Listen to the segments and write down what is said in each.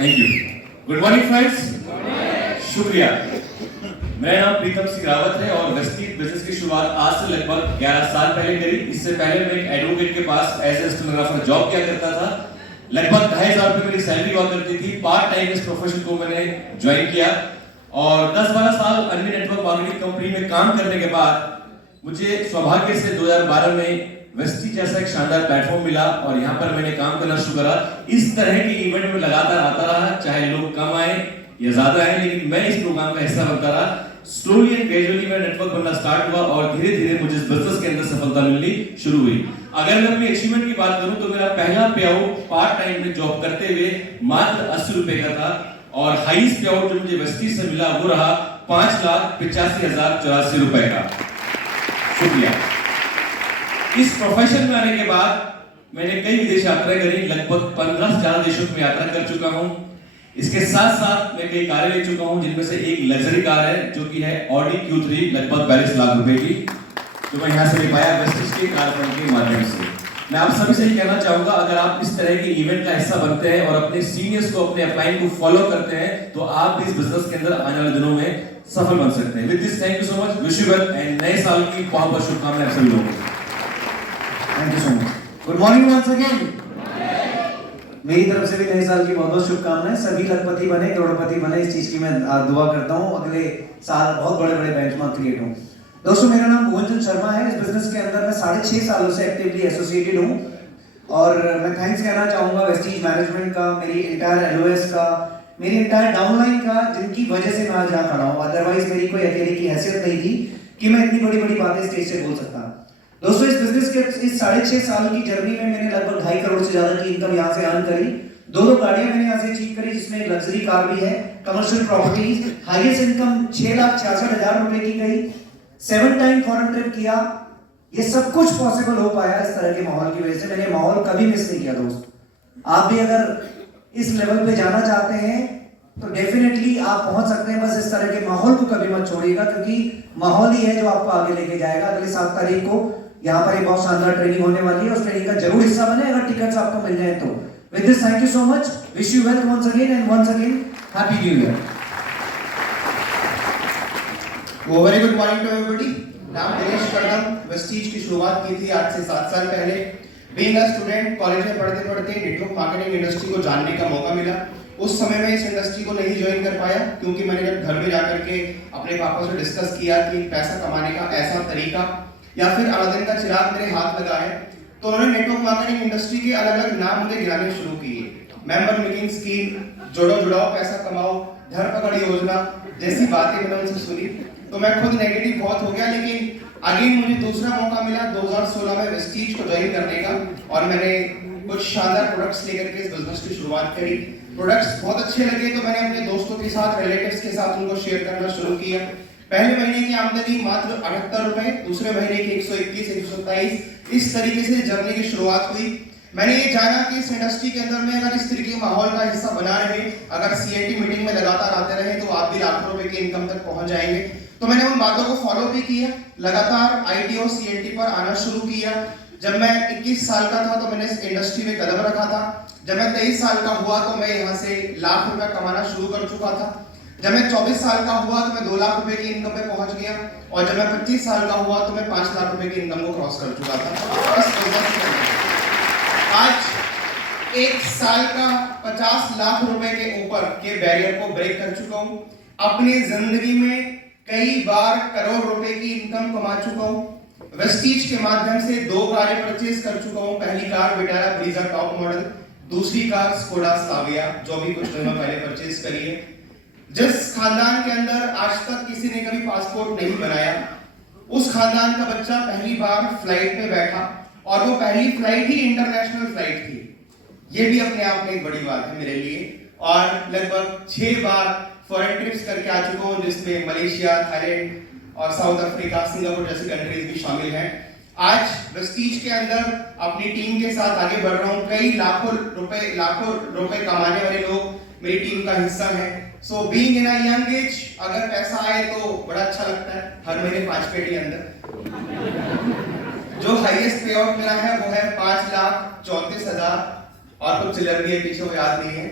Thank you. Good morning friends. शुक्रिया। मेरा नाम प्रीतम सिंह रावत है और वेस्टीज बिजनेस की शुरुआत आज से लगभग 11 साल पहले करी। इससे पहले मैं एक एडवोकेट के पास एज ए स्टेनोग्राफर जॉब किया करता था। लगभग 2,500 रुपए मेरी सैलरी हुआ करती थी। पार्ट टाइम इस प्रोफेशन को मैंने ज्वाइन किया और 10-12 साल अन्य नेटवर्क मार्केटिंग कंपनी में काम करने के बाद मुझे सौभाग्य से 2012 में वेस्टीज जैसा एक शानदार प्लेटफॉर्म मिला और यहाँ पर मैंने काम करना शुरू करा। इस तरह के इवेंट में लगातार आता रहा, चाहे लोग कम आए या ज्यादा आए, लेकिन मैं इस प्रोग्राम का हिस्सा बनता रहा। स्लोली एंड ग्रेजुअली मेरा नेटवर्क बनना स्टार्ट हुआ और धीरे धीरे मुझे इस बिजनेस के अंदर सफलता मिलनी शुरू हुई। अगर मैं अपनी अचीवमेंट की बात करूं तो मेरा पहला पे आउट पार्ट टाइम में जॉब करते हुए मात्र 80 रुपए का था और हाईएस्ट पे आउट जो मुझे वेस्टीज से मिला वो रहा 5,85,084 रुपए का। शुक्रिया। इस प्रोफेशन में आने के बाद मैंने कई विदेश यात्राएं करी, लगभग 15 से ज्यादा देशों में यात्रा कर चुका हूं। इसके साथ साथ मैं कई कारें ले चुका हूं, जिनमें से एक लग्जरी कार है जो कि है ऑडी Q3 लगभग 42 लाख रुपए की, जो मैं यहां से ले पाया वेस्टीज के कार फंड के माध्यम से। मैं आप सभी से ही कहना चाहूंगा, अगर आप इस तरह के इवेंट का हिस्सा बनते हैं और अपने सीनियर्स को, अपने अपलाइन को फॉलो करते हैं तो आप भी इस बिजनेस के अंदर आने वाले दिनों में सफल बन सकते हैं। With this thank you so much, wish you well and नए साल की बहुत बहुत शुभकामनाएं सभी लोगों को। Thank you so much. Good morning once again. मेरी तरफ से भी नए साल की बहुत बहुत शुभकामनाएं। सभी लखपति बने, करोड़पति बने, इस चीज की मैं दुआ करता हूं। अगले साल बहुत बड़े बड़े बेंचमार्क क्रिएट हों। दोस्तों, मेरा नाम भुवन चंद शर्मा है। इस बिजनेस के अंदर मैं 6.5 सालों से एक्टिवली एसोसिएटेड हूं और मैं थैंक्स कहना चाहूंगा वेस्टीज मैनेजमेंट का, मेरी इंटायर एलओएस का, मेरी इंटायर डाउनलाइन का, जिनकी वजह से मैं आज यहाँ खड़ा हूँ। अदरवाइज मेरी कोई अकेले की हैसियत नहीं थी कि मैं इतनी बड़ी बड़ी बातें स्टेज से बोल सकता। दोस्तों, इस बिजनेस के इस 6.5 साल की जर्नी में मैंने लगभग 2.5 करोड़ से ज्यादा की इनकम यहाँ से अर्न करी। दो गाड़ियां मैंने यहाँ से अचीव करी, जिसमें एक लग्जरी कार भी है, कमर्शियल प्रॉपर्टीज। हाईएस्ट इनकम 6,66,000 रुपए की गई। 7 टाइम फॉरेन ट्रिप किया। ये सब कुछ पॉसिबल हो पाया इस तरह के माहौल की वजह से। मैंने माहौल कभी मिस नहीं किया। दोस्त, आप भी अगर इस लेवल पे जाना चाहते हैं तो डेफिनेटली आप पहुंच सकते हैं। बस इस तरह के माहौल को कभी मत छोड़िएगा, क्योंकि माहौल ही है जो आपको आगे लेके जाएगा। अगले 7 तारीख को यहाँ पर एक बहुत शानदार ट्रेनिंग होने वाली है। उस ट्रेनिंग का जरूर हिस्सा बने अगर टिकट्स आपको मिल जाए तो। With this thank you so much, wish you well once again and once again happy new year. Very good morning to everybody. नाम दिनेश करदम। वेस्टीज की शुरुआत की थी आज से 7 साल पहले। बीइंग अ स्टूडेंट, कॉलेज में पढ़ते पढ़ते नेटवर्क मार्केटिंग इंडस्ट्री को जानने का मौका मिला। उस समय में इस इंडस्ट्री को नहीं ज्वाइन कर पाया, क्योंकि मैंने जब घर में जाकर के अपने पापा से डिस्कस किया कि पैसा कमाने का ऐसा तरीका या फिर अलादीन का चिराग मेरे हाथ लगा है, तो उन्होंने नेटवर्क मार्केटिंग इंडस्ट्री के अलग अलग नाम मुझे गिनाने शुरू किए। मेंबर मेकिंग स्कीम, जोड़ो जुड़ाओ पैसा कमाओ, धरपकड़ योजना जैसी बातें मैंने उनसे सुनी तो मैं खुद नेगेटिव बहुत हो गया। लेकिन अगेन मुझे दूसरा मौका मिला 2016 में वेस्टीज को ज्वाइन करने का और मैंने कुछ शानदार प्रोडक्ट्स लेकर के इस बिजनेस की शुरुआत करी। प्रोडक्ट्स बहुत अच्छे लगे तो मैंने अपने दोस्तों के साथ, रिलेटिव्स के साथ उनको शेयर करना शुरू किया। पहले महीने की आमदनी मात्र 78 रुपए, दूसरे महीने की 121, 127, इस तरीके से जर्नी की शुरुआत हुई। मैंने ये जाना कि इस इंडस्ट्री के अंदर में अगर इस तरीके के माहौल का हिस्सा बना रहे, अगर सीएटी मीटिंग में लगातार आते रहे तो आप भी लाखों रुपए की इनकम तक पहुंच जाएंगे। तो मैंने उन बातों को फॉलो भी किया, लगातार आईटीओ सीएटी पर आना शुरू किया। जब मैं 21 साल का था तो मैंने इस इंडस्ट्री में कदम रखा था। जब मैं 23 साल का हुआ तो मैं यहाँ से लाख रुपए कमाना शुरू कर चुका था। जब मैं 24 साल का हुआ तो मैं 2 लाख रुपए की इनकम पे पहुंच गया और जब मैं 25 साल का हुआ तो मैं 5 लाख रुपए की इनकम को क्रॉस कर चुका था। आज 1 साल का 50 लाख रुपए के ऊपर के बैरियर को ब्रेक कर चुका हूं। अपनी जिंदगी में कई बार करोड़ रुपए की इनकम कमा चुका हूं। वेस्टीज के माध्यम से 2 कारें परचेज कर चुका हूं। पहली car Vitara Brezza top model, दूसरी कार स्कोडा स्लाविया जो भी कुछ दिनों पहले परचेज करी है। जिस खानदान के अंदर आज तक किसी ने कभी पासपोर्ट नहीं बनाया, उस खानदान का बच्चा पहली बार फ्लाइट में बैठा और वो पहली फ्लाइट ही इंटरनेशनल फ्लाइट थी। ये भी अपने आप में एक बड़ी बात है मेरे लिए। और लगभग 6 बार फॉरेन ट्रिप्स करके आ चुका हूँ, जिसमें मलेशिया, थाईलैंड और साउथ अफ्रीका, सिंगापुर जैसी कंट्रीज भी शामिल हैं। आज वेस्टीज के अंदर अपनी टीम के साथ आगे बढ़ रहा हूँ। कई लाखों रुपए कमाने वाले लोग मेरी टीम का हिस्सा हैं। So being in a young age, अगर पैसा आए तो बड़ा अच्छा लगता है। हर महीने 5 पेटी अंदर जो हाईएस्ट पे आउट मिला है वो है 5,34,000 और कुछ चिल्लर भी है पीछे, वो याद नहीं है।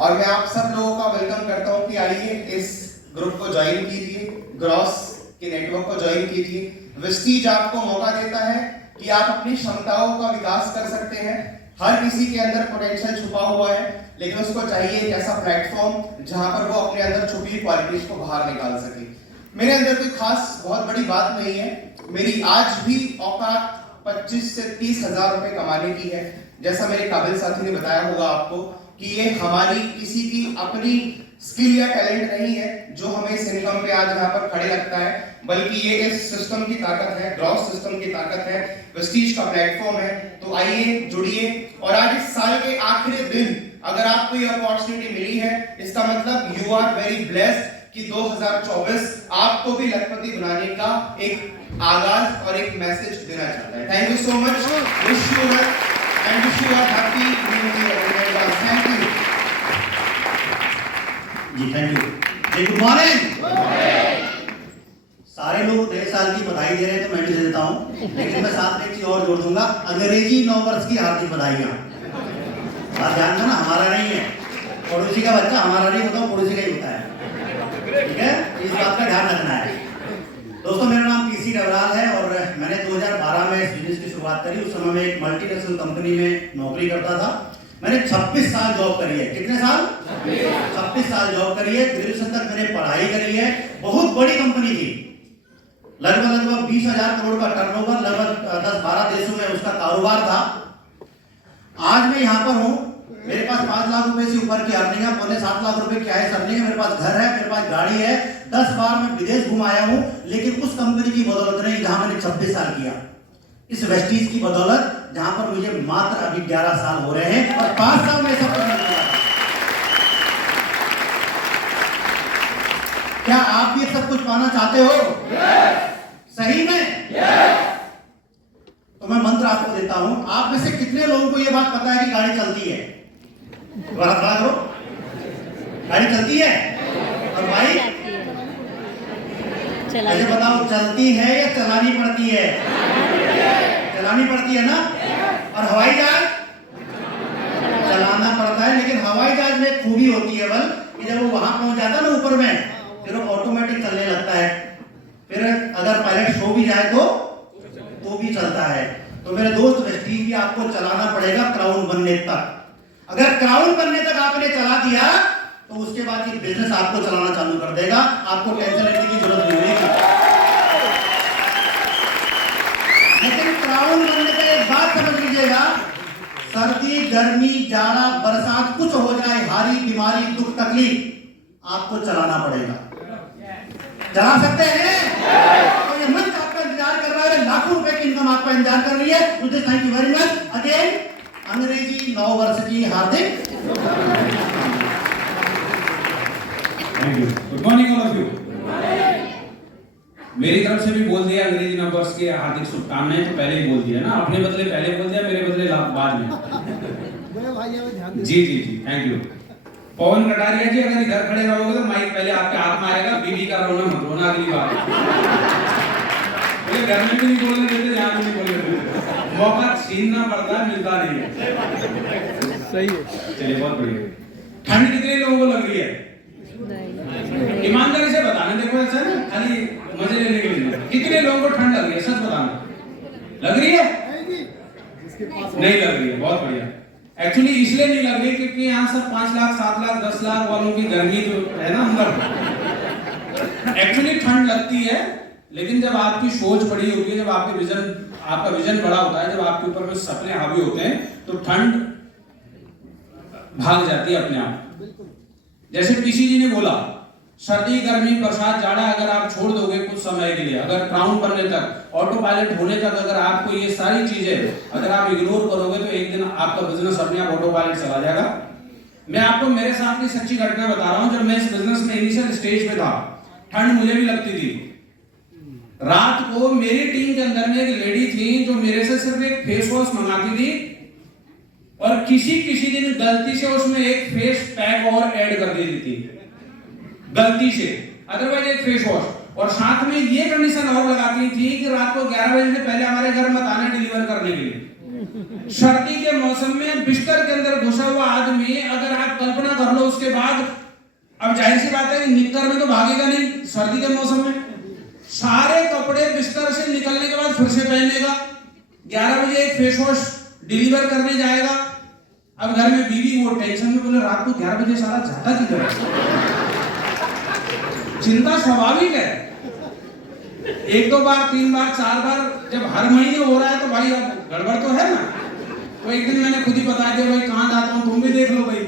और मैं आप सब लोगों का वेलकम करता हूं कि आइए इस ग्रुप को ज्वाइन कीजिए, ग्रॉस के नेटवर्क को ज्वाइन कीजिए। वेस्टीज आपको मौका देता है कि आप अपनी क्षमताओं का विकास कर सकते हैं। हर किसी के अंदर पोटेंशियल छुपा हुआ है, लेकिन उसको चाहिए एक ऐसा प्लेटफॉर्म जहां पर वो अपने अंदर छुपी क्वालिटीज को बाहर निकाल सके। मेरे अंदर कोई खास बहुत बड़ी बात नहीं है। मेरी आज भी औकात 25 से 30 हजार रुपए कमाने की है। जैसा मेरे काबिल साथी ने बताया होगा आपको कि ये हमारी किसी की अपनी स्किल या टैलेंट नहीं है जो हमें इस इनकम पे आज यहाँ पर खड़े लगता है, बल्कि ये इस सिस्टम की ताकत है, ग्रॉस सिस्टम की ताकत है, वेस्टीज का प्लेटफॉर्म है। तो आइए जुड़िए। और आज इस साल के आखिरी दिन अगर आपको ये अपॉर्चुनिटी मिली है, इसका मतलब यू आर वेरी ब्लेस्ड कि 2024 आपको भी लखपति बनाने का एक आगाज और एक मैसेज देना चाहता है। Thank you so much, wish you luck and wish you a happy new year. Thank you ji, thank you ji. Good morning. सारे लोग नए साल की बधाई दे रहे हैं तो मैं भी दे देता हूं, लेकिन मैं साथ में एक चीज और जोड़ दूंगा, अंग्रेजी नव वर्ष की हार्दिक बधाइयां। बात ध्यान देना, हमारा नहीं है, पड़ोसी का बच्चा हमारा नहीं होता, पड़ोसी का ही होता है, ठीक है? इस बात का ध्यान रखना है। दोस्तों, मेरा नाम पीसी डबराल है और मैंने 2012 में इस बिजनेस की शुरुआत करी। उस समय मैं एक मल्टीनेशनल कंपनी में नौकरी करता था। मैंने 26 साल जॉब करी है। कितने साल? 26 साल जॉब करी है। ग्रेजुएशन तक मैंने पढ़ाई करी है। बहुत बड़ी कंपनी थी, लगभग 20,000 करोड़ का टर्नओवर, लगभग 10-12 देशों में उसका कारोबार था। आज मैं यहाँ पर हूँ, मेरे पास 5 लाख रुपए से ऊपर की अर्निंग है, 7.5 लाख रुपए की आय अर्निंग है, मेरे पास घर है, मेरे पास गाड़ी है, 10 बार मैं विदेश घुमाया हूँ, लेकिन उस कंपनी की बदौलत नहीं जहां मैंने 26 साल किया, इस वेस्टीज की बदौलत जहां पर मुझे मात्र अभी 11 साल हो रहे हैं और 5 साल में सब कुछ किया। क्या आप ये सब कुछ पाना चाहते हो? सही में? तो मैं मंत्र आपको देता हूं। आप में से कितने लोगों को यह बात पता है कि गाड़ी चलती है? करो, गाड़ी चलती है और बाइक मुझे बताओ, चलती है या चलानी पड़ती है? चलानी पड़ती है ना। और हवाई जहाज चलाना पड़ता है, लेकिन हवाई जहाज में एक खूबी होती है बल कि जब वो वहां पहुंच जाता है ना ऊपर में, फिर वो ऑटोमेटिक चलने लगता है। फिर अगर पायलट सो भी जाए तो भी चलता है। तो मेरे दोस्त, वेस्टीज भी आपको चलाना पड़ेगा क्राउन बनने तक। अगर क्राउन बनने तक आपने चला दिया तो उसके बाद ये बिजनेस आपको चलाना चालू कर देगा, आपको टेंशन लेने की जरूरत नहीं होगी। लेकिन क्राउन बनने का एक बात समझ लीजिएगा, सर्दी, गर्मी, जाड़ा, बरसात कुछ हो जाए, हारी, बीमारी, दुख, तकलीफ, आपको चलाना पड़ेगा। चला सकते हैं? तो ये मंच आपका इंतजार कर रहा है, लाखों रुपए की इनकम आपका इंतजार कर रही है। Thank you very much again. अंग्रेजी नव वर्ष की हार्दिक thank you. Good morning all of you. मेरी तरफ से भी बोल दिया अंग्रेजी नव वर्ष की हार्दिक शुभकामनाएं, तो पहले ही बोल दिया ना, अपने बदले पहले बोल दिया, मेरे बदले बाद में। जी जी जी, थैंक यू। पवन कटारिया जी, अगर इधर खड़े रहोगे तो माइक पहले आपके हाथ में आएगा। बीवी का रोना मत रोना अगली बार। मुझे घर में भी नहीं बोलने देते, यहाँ भी नहीं बोलने देते, मौका छीनना पड़ता है, मिलता नहीं है। सही है, चलिए बहुत बढ़िया। ठंड कितने लोगों को लग रही है? ईमानदारी से बताना, देखो ऐसा ना खाली मजे लेने के लिए। कितने लोगों को ठंड लग रही है? सच बताना, लग रही है? नहीं लग रही है, बहुत बढ़िया। एक्चुअली इसलिए नहीं लग रही क्योंकि यहाँ सब 5 लाख, 7 लाख, 10 लाख वालों की गर्मी जो है ना अंदर, एक्चुअली ठंड लगती है, लेकिन जब आपकी सोच बड़ी होती है, जब आपका विजन बड़ा होता है, जब आपके ऊपर में सपने हावी होते हैं, तो ठंड भाग जाती है अपने आप। जैसे पीसी जी ने बोला, सर्दी, गर्मी, बरसात, जाड़ा अगर आप छोड़ दोगे कुछ समय के लिए, अगर क्राउन बनने तक, ऑटो पायलट होने तक अगर आपको ये सारी चीजें अगर आप इग्नोर करोगे तो एक दिन आपका बिजनेस अपने आप ऑटो पायलट चला जाएगा। मैं आपको मेरे साथ की सच्ची घटना बता रहा हूं। जब मैं इस बिजनेस में इनिशियल स्टेज पे था, ठंड मुझे भी लगती थी। रात को मेरी टीम के अंदर में एक लेडी थी जो मेरे से सिर्फ एक फेस वॉश मंगाती थी और किसी दिन गलती से उसमें एक फेस पैक और ऐड कर देती थी, गलती से, अदरवाइज एक फेस वॉश। और साथ में ये कंडीशन और लगाती थी कि रात को 11 बजे से पहले हमारे घर मत आने डिलीवर करने के लिए। सर्दी के मौसम में बिस्तर के अंदर घुसा हुआ आदमी, अगर आप कल्पना कर लो उसके बाद, अब जाहिर सी बात है कि निक्कर में तो भागेगा नहीं सर्दी के मौसम में, सारे कपड़े बिस्तर से निकलने के बाद फिर से पहनेगा। 11 बजे एक फेस वॉश डिलीवर करने जाएगा। अब घर में बीवी वो टेंशन में, बोले रात को 11 बजे सारा जाता किधर है। चिंता स्वाभाविक है। 1-2 बार 3 बार 4 बार जब हर महीने हो रहा है तो भाई अब गड़बड़ तो है ना। तो एक दिन मैंने खुद ही बता दिया, भाई कहाँ जाता हूँ तुम भी देख लो भाई।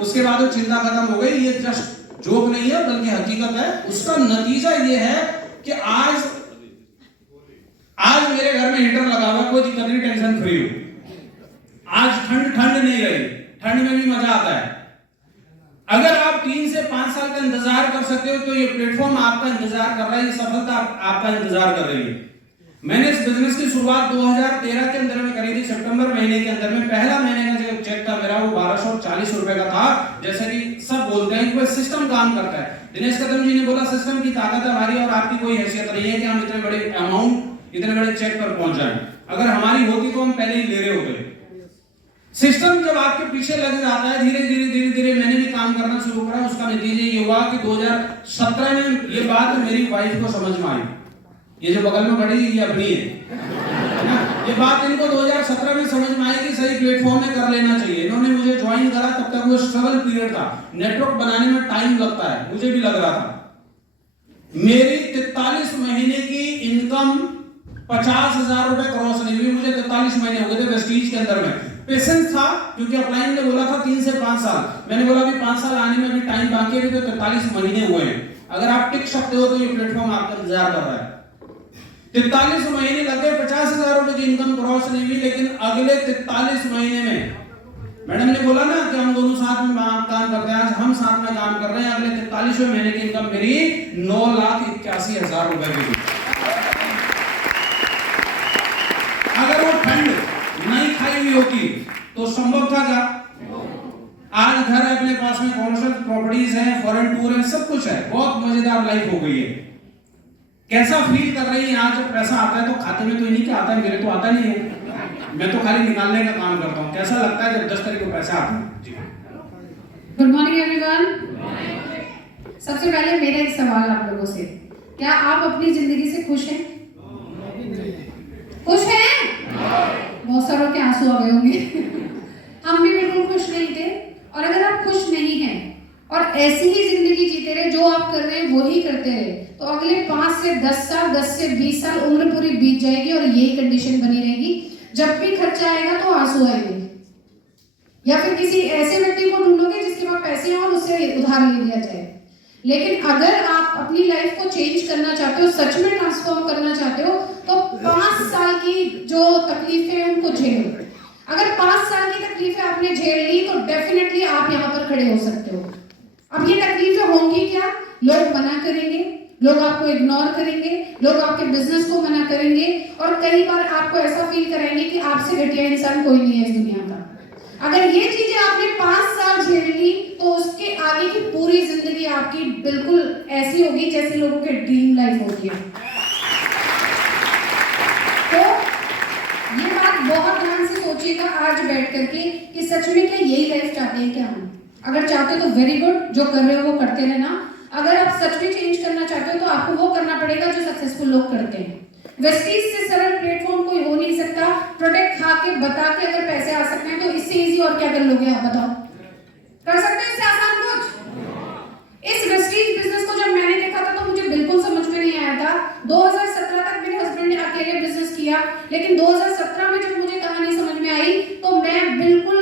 उसके बाद वो चिंता खत्म हो गई। ये जस्ट जोक नहीं है बल्कि हकीकत है। उसका नतीजा ये है कि आज मेरे घर में हीटर लगा हुआ, कोई दिक्कत नहीं, टेंशन फ्री हूं। आज ठंड नहीं रही, ठंड में भी मजा आता है। अगर आप 3 से 5 साल का इंतजार कर सकते हो तो ये प्लेटफॉर्म आपका इंतजार कर रहा है, ये सफलता आपका इंतजार कर रही है। मैंने इस बिजनेस की शुरुआत 2013 के अंदर में करी थी, सितंबर महीने के अंदर में। पहला महीने का जो चेक था मेरा वो 1240 रुपए का था। जैसे कि सब बोलते हैं कि सिस्टम काम करता है। दिनेश कदम जी ने बोला सिस्टम की ताकत हमारी और आपकी कोई हैसियत नहीं है कि हम इतने बड़े अमाउंट, इतने बड़े चेक पर पहुंच जाएं। अगर हमारी होती तो हम पहले ही ले रहे होते। सिस्टम जब आपके पीछे लग जाता है, धीरे धीरे मैंने भी काम करना शुरू करा। उसका नतीजा ये हुआ कि 2017 में ये बात मेरी वाइफ को समझ में आई। ये जो बगल में खड़ी ये अपनी है ना। ये बात इनको 2017 में समझ में आई कि सही प्लेटफॉर्म में कर लेना चाहिए। इन्होंने मुझे ज्वाइन करा, तब तक वो स्ट्रगल पीरियड था। नेटवर्क बनाने में टाइम लगता है, मुझे भी लग रहा था। मेरी 43 महीने की इनकम 50,000 रुपए क्रॉस नहीं हुई। मुझे 43 महीने हो गए थे वेस्टीज के अंदर में। पेशेंस था क्योंकि अपलाइन ने बोला था 3 से 5 साल। मैंने बोला कि 5 साल आने में अभी टाइम बाकी है, तो 43 महीने हुए हैं। अगर आप टिक सकते हो तो ये प्लेटफॉर्म आपका इंतजार कर रहा है। 43 महीने लगे, 50,000 रुपए की इनकम क्रॉस नहीं हुई। लेकिन अगले 43 महीने में मैडम ने बोला ना कि हम दोनों साथ में काम करते हैं, आज हम साथ में काम कर रहे हैं। अगले 43वें महीने की इनकम मेरी 9,81,000 रुपए की थी। अगर वो ठंड नहीं खाई हुई होती तो संभव था क्या? आज घर है अपने पास में, कॉमर्शियल प्रॉपर्टीज हैं, फॉरेन टूर है, सब कुछ है, बहुत मजेदार लाइफ हो गई है। कैसा फील कर रही है आज जब पैसा आता है तो खाते में तो इन्हीं का आता है, मेरे तो आता नहीं है। मैं तो खाली निकालने का काम करता हूँ। कैसा लगता है जब 10 तारीख को पैसा आता है? Good morning everyone. सबसे पहले मेरा एक सवाल आप लोगों से, क्या आप अपनी जिंदगी से खुश हैं? खुश हैं? बहुत सारों के आंसू आ गए होंगे। हम भी बिल्कुल खुश नहीं थे। और अगर आप खुश नहीं हैं और ऐसी ही जिंदगी जीते रहे, जो आप कर रहे हैं वो ही करते रहे, तो अगले 5 से 10 साल, 10 से 20 साल उम्र पूरी बीत जाएगी और यही कंडीशन बनी रहेगी। जब भी खर्चा आएगा तो आंसू आएंगे, या फिर किसी ऐसे व्यक्ति को ढूंढोगे जिसके पास पैसे हैं और उससे उधार ले लिया जाए। लेकिन अगर आप अपनी लाइफ को चेंज करना चाहते हो, सच में ट्रांसफॉर्म करना चाहते हो, तो 5 साल की जो तकलीफें हैं उनको झेलो। अगर 5 साल की तकलीफें आपने झेल ली तो डेफिनेटली आप यहाँ पर खड़े हो सकते हो। अब ये तकलीफें होंगी क्या? लोग मना करेंगे, लोग आपको इग्नोर करेंगे, लोग आपके बिजनेस को मना करेंगे, और कई बार आपको ऐसा फील कराएंगे कि आपसे घटिया इंसान कोई नहीं है इस दुनिया का। अगर ये चीजें आपने 5 साल झेल ली तो उसके आगे की पूरी जिंदगी आपकी बिल्कुल ऐसी होगी जैसे लोगों के ड्रीम लाइफ होती है। तो ये बात बहुत ध्यान से सोचिएगा आज बैठ करके कि सच में क्या यही लाइफ चाहते हैं क्या हम? अगर चाहते हो तो वेरी गुड, जो कर रहे हो वो करते रहना। अगर आप सच में चेंज करना चाहते हो तो आपको वो करना पड़ेगा जो सक्सेसफुल लोग करते हैं। वेस्टीज से सरल प्लेटफॉर्म कोई हो नहीं सकता। प्रोडक्ट खा के बता के अगर पैसे आ सकते हैं तो इससे इजी और क्या कर लोगे आप बताओ? कर सकते हैं इससे आसान कुछ? इस वेस्टीज बिजनेस को जब मैंने देखा था तो मुझे बिल्कुल समझ में नहीं आया था। 2017 तक मेरे हस्बैंड ने अकेले बिजनेस किया, लेकिन 2017 में जब मुझे कहानी समझ में आई तो मैं बिल्कुल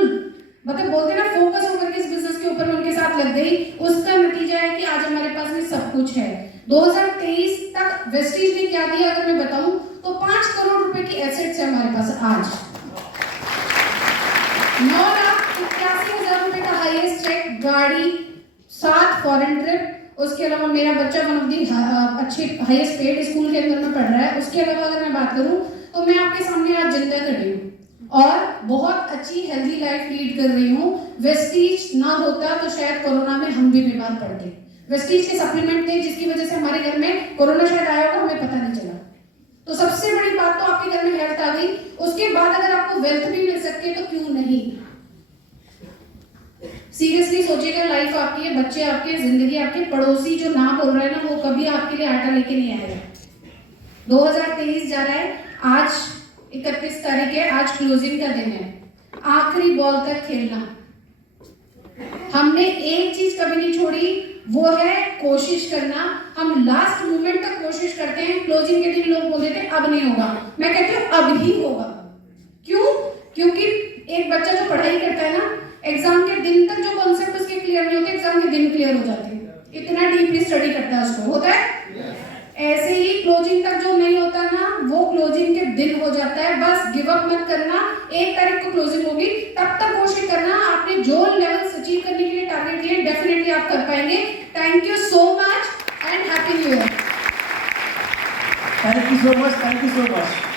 मतलब बोलते ना फोकस होकर के इस बिजनेस के ऊपर उनके साथ लग गई। उसका नतीजा है कि आज हमारे पास में सब कुछ है। 2023 तक वेस्टीज ने क्या दिया अगर मैं बताऊं तो 5 करोड़ रुपए की एसेट्स है हमारे पास आज। 9,81,000 रुपए का हाईएस्ट चेक, गाड़ी, 7 फॉरेन ट्रिप, उसके अलावा मेरा बच्चा वन ऑफ दी अच्छे हाईएस्ट पेड स्कूल के अंदर में पढ़ रहा है। उसके अलावा अगर मैं बात करूं तो मैं आपके सामने आज जिंदा खड़ी हूं और बहुत अच्छी हेल्दी लाइफ लीड कर रही हूँ। वेस्टीज ना होता तो शायद कोरोना में हम भी बीमार पड़ते। वेस्टीज के सप्लीमेंट थे जिसकी वजह से हमारे घर में कोरोना शायद आया होगा, हमें पता नहीं चला। तो सबसे बड़ी बात तो आपके घर में हेल्थ आ गई, उसके बाद अगर आपको वेल्थ भी मिल सकती है तो क्यों नहीं। सीरियसली सोचिएगा, लाइफ आपकी है, बच्चे आपके, जिंदगी आपके, पड़ोसी जो ना बोल रहा है ना वो कभी आपके लिए आटा लेके नहीं आएगा। 2023 जा रहा है, आज 31 तारीख है, आज क्लोजिंग का दिन है, आखिरी बॉल तक खेलना। हमने एक चीज कभी नहीं छोड़ी, वो है कोशिश करना। हम लास्ट मोमेंट तक कोशिश करते हैं। क्लोजिंग के दिन लोग बोल देते हैं अब नहीं होगा, मैं कहती हूँ अब ही होगा। क्यों? क्योंकि एक बच्चा जो पढ़ाई करता है ना, एग्जाम के दिन तक जो कॉन्सेप्ट उसके क्लियर नहीं होते, एग्जाम के दिन क्लियर हो जाते हैं। इतना डीपली स्टडी करता है उसको, होता है। ऐसे ही क्लोजिंग तक जो नहीं होता ना, वो क्लोजिंग के दिन हो जाता है। बस गिव अप मत करना। 1 तारीख को क्लोजिंग होगी, तब तक कोशिश करना। आपने जो लेवल्स अचीव करने के लिए टारगेट दिए, डेफिनेटली आप कर पाएंगे। Thank you so much and happy new year. Thank you so much, thank you so much.